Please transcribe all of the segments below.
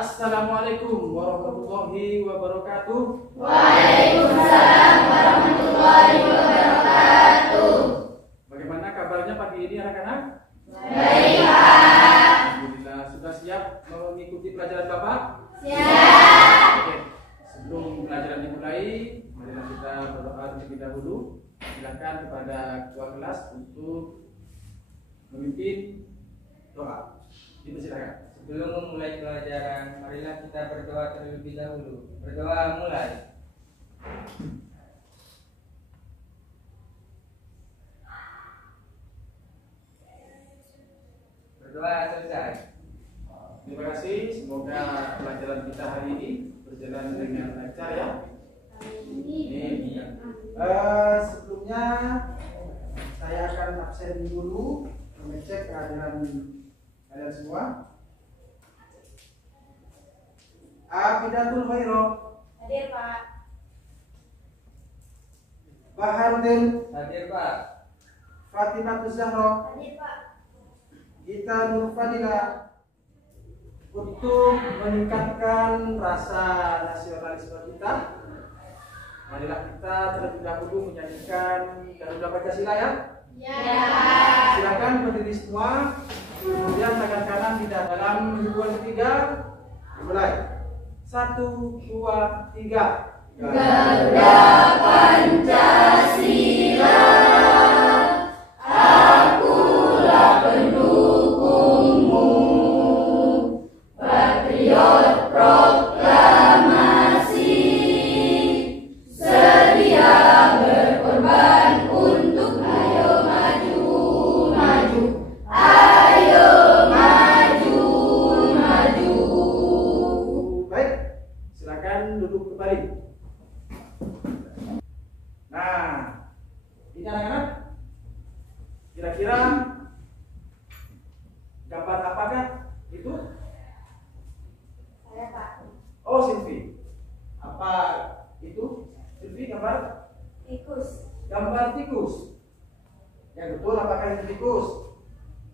Assalamualaikum warahmatullahi wabarakatuh. Waalaikumsalam warahmatullahi wabarakatuh. Bagaimana kabarnya pagi ini anak-anak? Baik, Pak. Alhamdulillah, sudah siap mengikuti pelajaran Bapak? Siap. Oke. Sebelum pelajaran dimulai, marilah kita berdoa terlebih dahulu. Silakan kepada ketua kelas untuk memimpin doa. Dipersilakan. Sebelum memulai pelajaran, marilah kita berdoa terlebih dahulu. Berdoa mulai. Berdoa selesai. Terima kasih. Semoga pelajaran kita hari ini berjalan dengan lancar ya. Amin. Sebelumnya saya akan absen dulu mengecek kehadiran kalian semua. Abidatul Khairah. Hadir, Pak. Baharudin. Hadir, Pak. Fatimatul Zahra. Hadir, Pak. Gita Nur Fadila. Untuk meningkatkan rasa nasionalisme kita, marilah kita terlebih dahulu menyanyikan Garuda Pancasila ya. Ya. Silakan berdiri semua. Kemudian tangan kanan tidak dalam hitungan ketiga. Dimulai. 1, 2, 3. Garuda Pancasila, akulah pendukungmu, patriot proklamasi, sedia berkorban untuk ayo maju, maju, ayo maju, maju. Baik, silakan duduk kembali. Nah, ini anak-anak, kira-kira gambar apakah itu? Saya, Pak. Oh, Silvi. Apa itu? Silvi, gambar? Tikus. Gambar tikus. Yang betul, apakah itu tikus?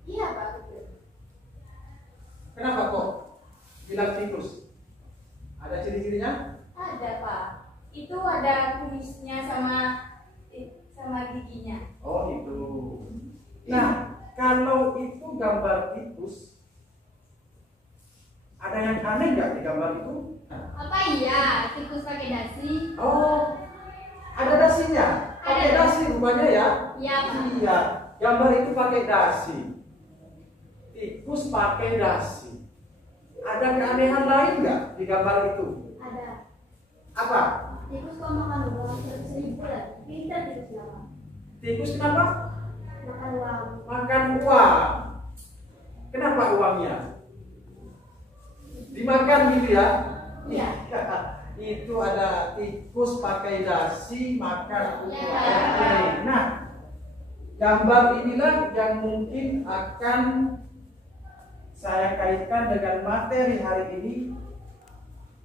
Iya, Pak, betul. Kenapa kok bilang tikus? Ada ciri-cirinya? Ada, Pak. Itu ada kumisnya sama giginya. Oh, itu. Nah, kalau itu gambar tikus, ada yang aneh nggak di gambar itu? Apa iya tikus pakai dasi? Oh, ada dasinya. Pakai Ada. dasi rupanya ya? Iya, Pak. Iya, gambar itu pakai dasi. Tikus pakai dasi. Ada keanehan lain nggak di gambar itu? Ada. Apa? Tikus kok makan uang 100.000 lah. Pintar tikus lama. Tikus kenapa? Makan uang. Makan uang. Kenapa uangnya? Dimakan gitu ya? Iya. Itu ada tikus pakai dasi makan uang. Ya. Nah, gambar inilah yang mungkin akan saya kaitkan dengan materi hari ini.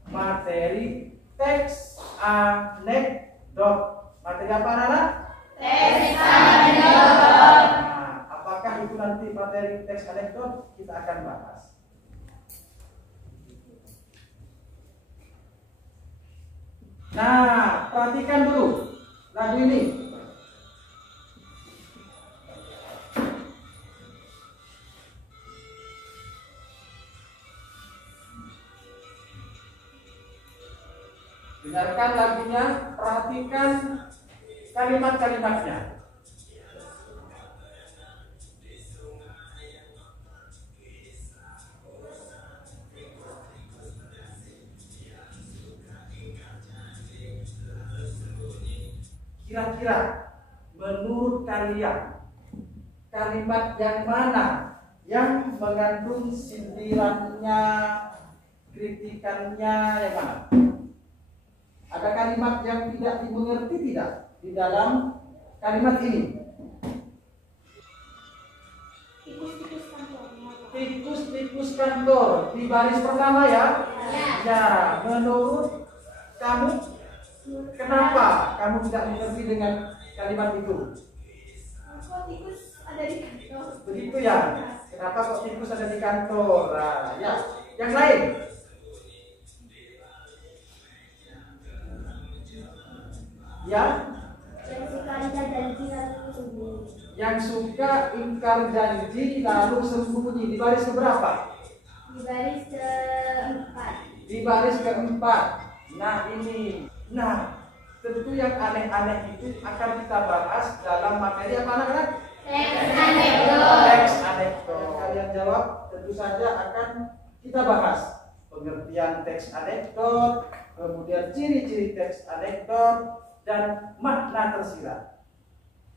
Materi teks anekdot. Materi apa, anak? Teks anekdot. Nah, apakah itu nanti materi teks anekdot? Kita akan bahas. Nah, perhatikan dulu lagu ini. Dengarkan lagunya, perhatikan kalimat-kalimatnya. Kira-kira menurut kalian kalimat yang mana yang mengandung sindirannya, kritikannya, yang mana? Ada kalimat yang tidak dimengerti tidak di dalam kalimat ini? Tikus-tikus kantor. Tikus-tikus kantor di baris pertama ya? Ya. Ya, menurut kamu kenapa kamu tidak mengerti dengan kalimat itu? Kok tikus ada di kantor? Begitu ya? Kenapa kok tikus ada di kantor? Nah, ya. Yang lain? Yang suka ingkar janji lalu sembunyi. Yang suka ingkar janji lalu sembunyi. Di baris keberapa? Di baris keempat. Di baris keempat. Nah ini. Nah tentu yang aneh-aneh itu akan kita bahas dalam materi apa anak-anak? Teks anekdot. Teks anekdot. Kalian jawab, tentu saja akan kita bahas pengertian teks anekdot, kemudian ciri-ciri teks anekdot, dan makna tersirat.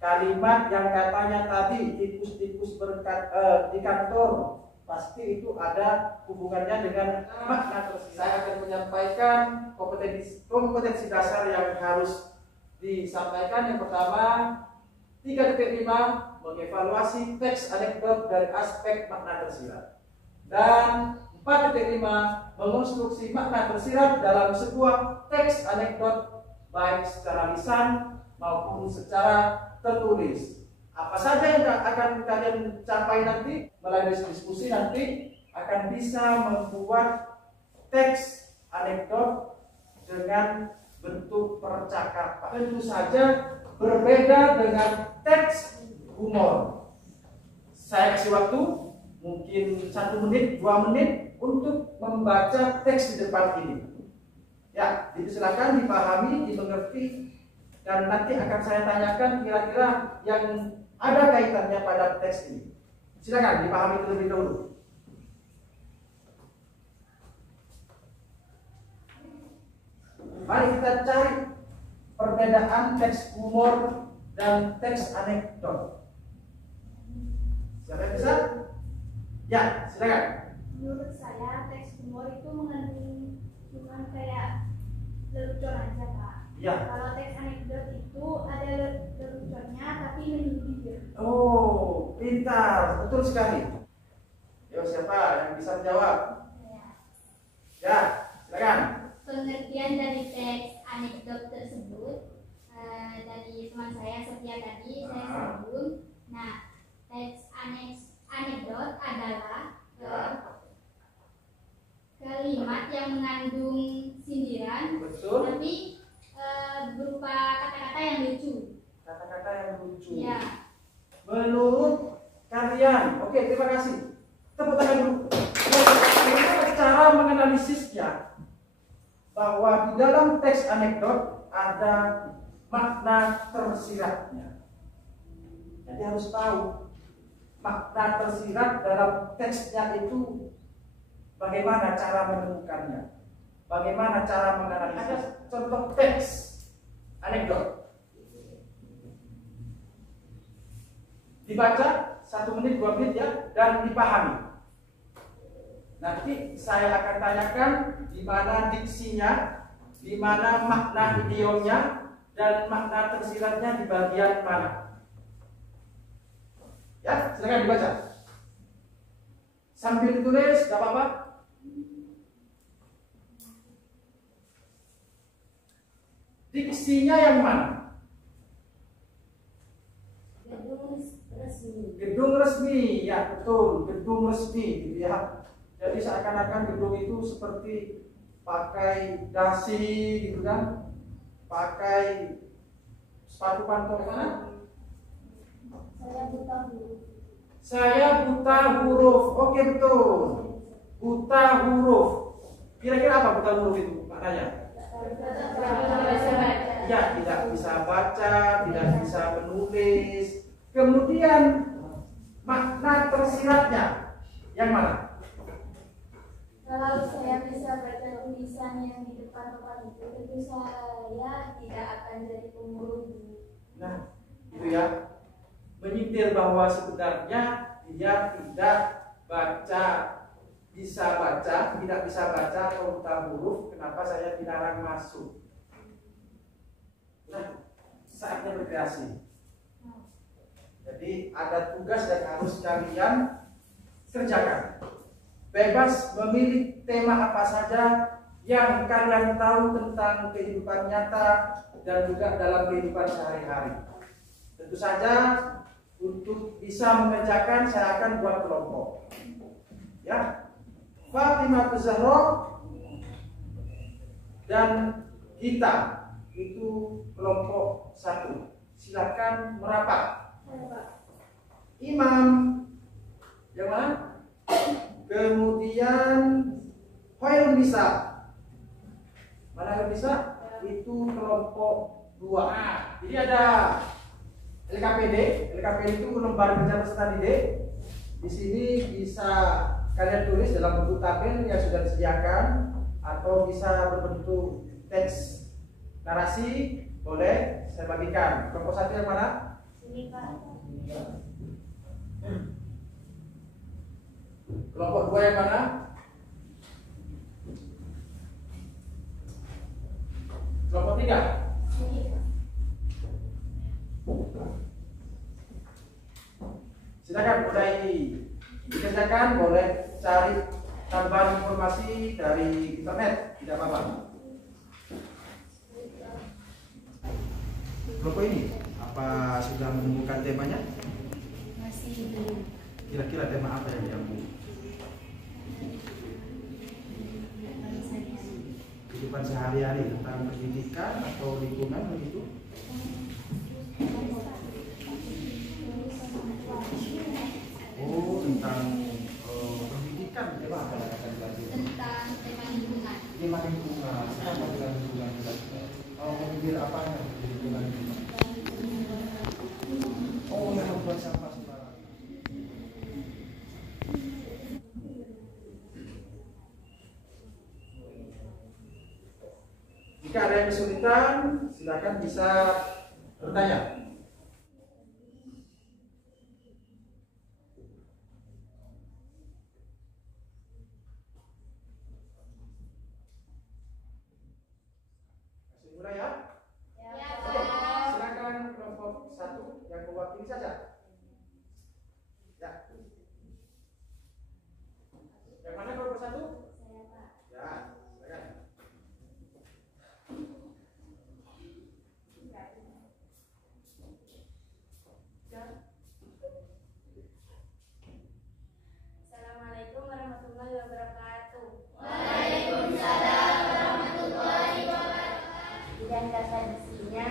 Kalimat yang katanya tadi tikus-tikus di kantor, pasti itu ada hubungannya dengan makna tersirat. Saya akan menyampaikan kompetensi dasar yang harus disampaikan. Yang pertama, 3.5 mengevaluasi teks anekdot dari aspek makna tersirat. Dan 4.5 mengonstruksi makna tersirat dalam sebuah teks anekdot baik secara lisan maupun secara tertulis. Apa saja yang akan kalian capai nanti melalui diskusi nanti akan bisa membuat teks anekdot dengan bentuk percakapan. Tentu saja berbeda dengan teks humor. Saya kasih waktu mungkin 1 menit, 2 menit untuk membaca teks di depan ini. Ya, jadi silakan dipahami, dimengerti, dan nanti akan saya tanyakan kira-kira yang ada kaitannya pada teks ini. Silakan dipahami terlebih dahulu. Mari kita cari perbedaan teks humor dan teks anekdot. Siapa yang bisa? Ya, silakan. Menurut saya teks humor itu mengandung cuma kayak lelucon aja, Pak. Ya. Kalau teks anekdot itu ada leluconnya tapi menyindir. Oh, pintar, betul sekali. Yo, siapa yang bisa menjawab? Ya, silakan. Pengertian dari teks anekdot tersebut dari teman saya Sophia tadi saya sambung. Nah, teks anekdot adalah kalimat yang mengandung sindiran, Betul. tapi berupa kata-kata yang lucu. Kata-kata yang lucu. Ya. Menurut kalian, oke, terima kasih. Tepuk tangan dulu. Bagaimana cara menganalisisnya? Bahwa di dalam teks anekdot ada makna tersiratnya. Jadi harus tahu makna tersirat dalam teksnya itu bagaimana cara menemukannya, bagaimana cara menganalisis. Ada contoh teks anekdot. Dibaca 1 menit, 2 menit ya, dan dipahami. Nanti saya akan tanyakan di mana diksinya, di mana makna idiomnya, dan makna tersiratnya di bagian mana. Ya, silakan dibaca. Sambil ditulis, gak apa-apa. Diksinya yang mana? Gedung resmi. Gedung resmi, ya betul, gedung resmi gitu ya. Jadi seakan-akan gedung itu seperti pakai dasi gitu kan, pakai sepatu pantau mana? Saya buta huruf. Saya buta huruf, oke betul, buta huruf. Kira-kira apa buta huruf itu maknanya? Ya, tidak bisa baca, tidak bisa menulis. Kemudian makna tersiratnya yang mana? Kalau saya bisa baca tulisan yang di depan papan itu, tentu saya tidak akan jadi pemulung. Nah, itu ya, menyindir bahwa sebenarnya dia tidak baca, bisa baca, tidak bisa baca atau buta huruf. Kenapa saya dilarang masuk? Nah, saatnya berkreasi. Jadi ada tugas yang harus kalian kerjakan. Bebas memilih tema apa saja yang kalian tahu tentang kehidupan nyata dan juga dalam kehidupan sehari-hari. Tentu saja untuk bisa mengerjakan saya akan buat kelompok. Ya, Fatimah Zahra dan Gita. itu kelompok 1. Silakan merapat. Imam yang mana? Kemudian Khairun Nisa. Mana Khairun Nisa? Itu kelompok 2A. Jadi ada LKPD. LKPD itu lembar kerja peserta didik. Di sini bisa kalian tulis dalam bentuk tabel yang sudah disediakan atau bisa berbentuk teks narasi. Boleh saya bagikan. Kelompok 1 yang mana? Ini Pak. Kelompok 2 yang mana? Kelompok 3. Ini Pak. Silakan mulai dikerjakan, boleh cari tambahan informasi dari internet, tidak apa-apa. Kelompok ini, apa sudah menemukan temanya? Masih belum. Kira-kira tema apa yang diambil? Kehidupan sehari-hari tentang pendidikan atau lingkungan begitu? Oh, tentang pendidikan, coba apa yang akan dibahas? Tentang tema lingkungan. Tema lingkungan, apa dengan lingkungan? Mengambil apa di lingkungan ini? Oh, yang membuat sampah sembarangan. Jika ada yang kesulitan, silakan bisa bertanya. Masih mulai ya? Ya, Oke, silakan kelompok 1 yang mewakili saja. Ya. Yang mana kelompok 1? Saya Pak. Ya, silakan. Assalamualaikum warahmatullahi wabarakatuh. Waalaikumsalam warahmatullahi wabarakatuh. Dan kata isinya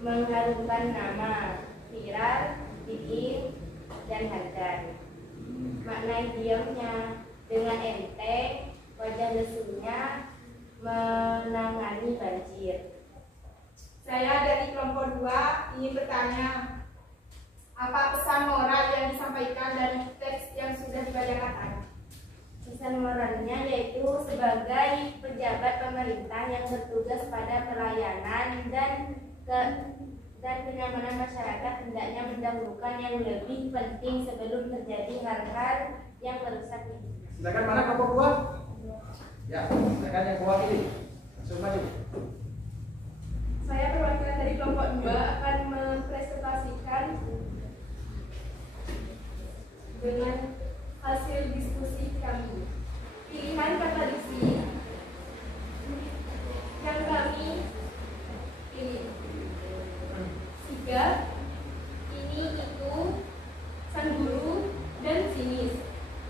mengharumkan nama, viral, bikin, dan hargan. Makna idiomnya dengan enteng, wajah lesunya menangani banjir. Saya dari kelompok 2 ingin bertanya, apa pesan moral yang disampaikan dari teks yang sudah dibacakan? Pesan moralnya yaitu sebagai pejabat pemerintah yang bertugas pada pelayanan dan kenyamanan masyarakat hendaknya mendahulukan yang lebih penting sebelum terjadi hal-hal yang merusak lingkungan. Silakan mana kelompok 2? Ya, silakan yang mewakili. Langsung maju. Saya perwakilan dari kelompok 2 akan mempresentasikan dengan hasil diskusi kami. Pilihan kata diksi yang kami pilih. 3. Ini, itu, sang guru, dan sinis.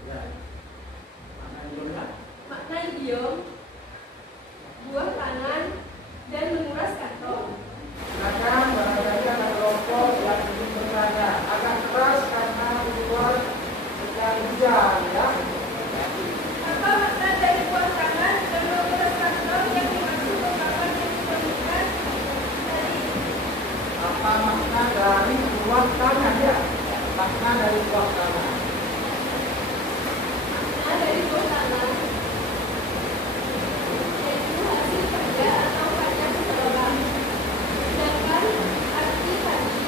Ya. Mana idiomnya? Makna idiom, buah tangan, dan menguras kantong. Silakan barangkali ada kelompok yang ingin bertanya. Agak keras karena di luar sedang hujan, ya. Apa makna dari buah tangan dan menguras kantong yang dimaksud ungkapan yang diberikan dari Apa makna dari buah tangan, ya? Makna dari buah tangan. makna dari buah tangan yaitu hasil kerja atau karya seseorang. Sedangkan arti tadi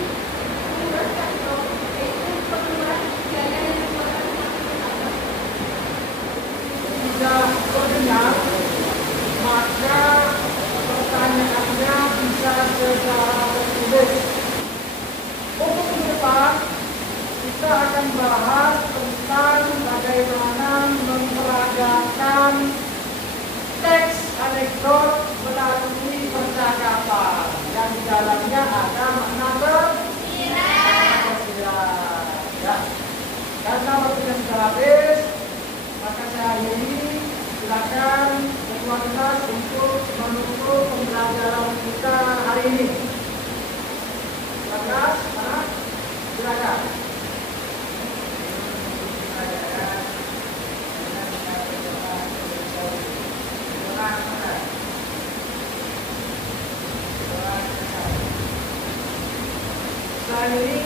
menguras kantong yaitu pengeluaran biaya yang dikeluarkan untuk bersama. Tidak terdengar, maka pertanyaannya bisa secara tertulis. Untuk ke depan, kita akan bahas tentang bagaimana memperagakan teks anekdot melalui percakapan yang di dalamnya ada makna tersirat. Ya. Karena waktunya sudah habis, maka saya akhiri. Silakan ketua kelas untuk menutup pembelajaran kita hari ini. 14 mana? Silakan. Selain ini